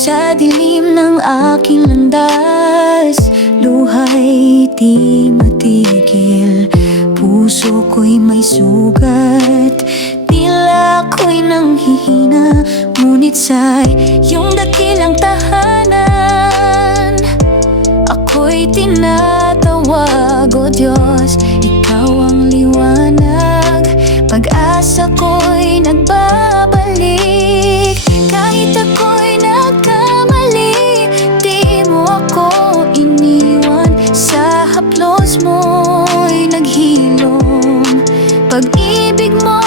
Sa dilim ng aking landas. Luha'y di matigil Puso ko'y may sugat. Tila ko'y nanghihina Ngunit sa iyong dakilang tahanan. Ako'y tinatawag, O oh Diyos big mom.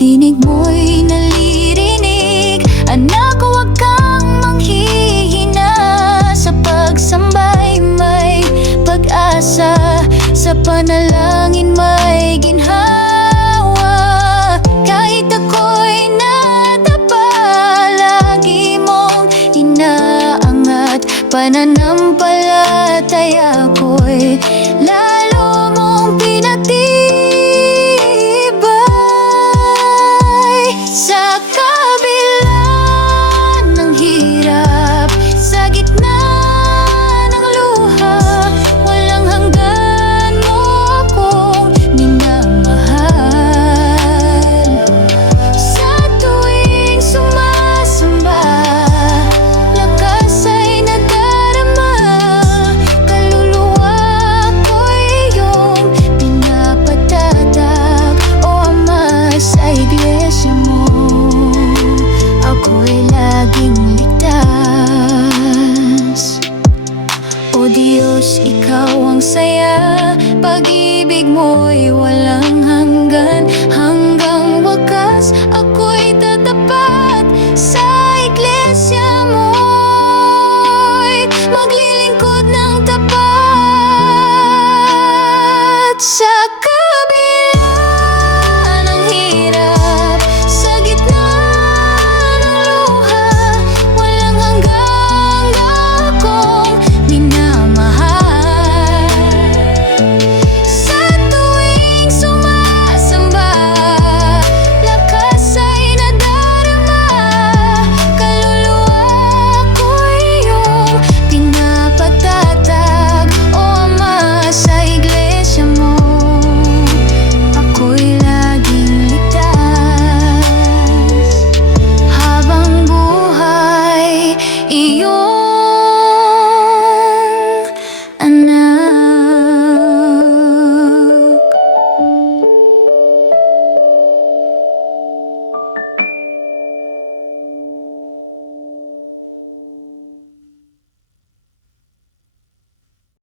Tinig mo'y nalirinig Anak, huwag kang manghihina. Sa pagsambay may pag-asa. Sa panalangin may ginhawa. Kahit ako'y nadapa Lagi mong inaangat. Pananampalataya ko'y pag-ibig mo'y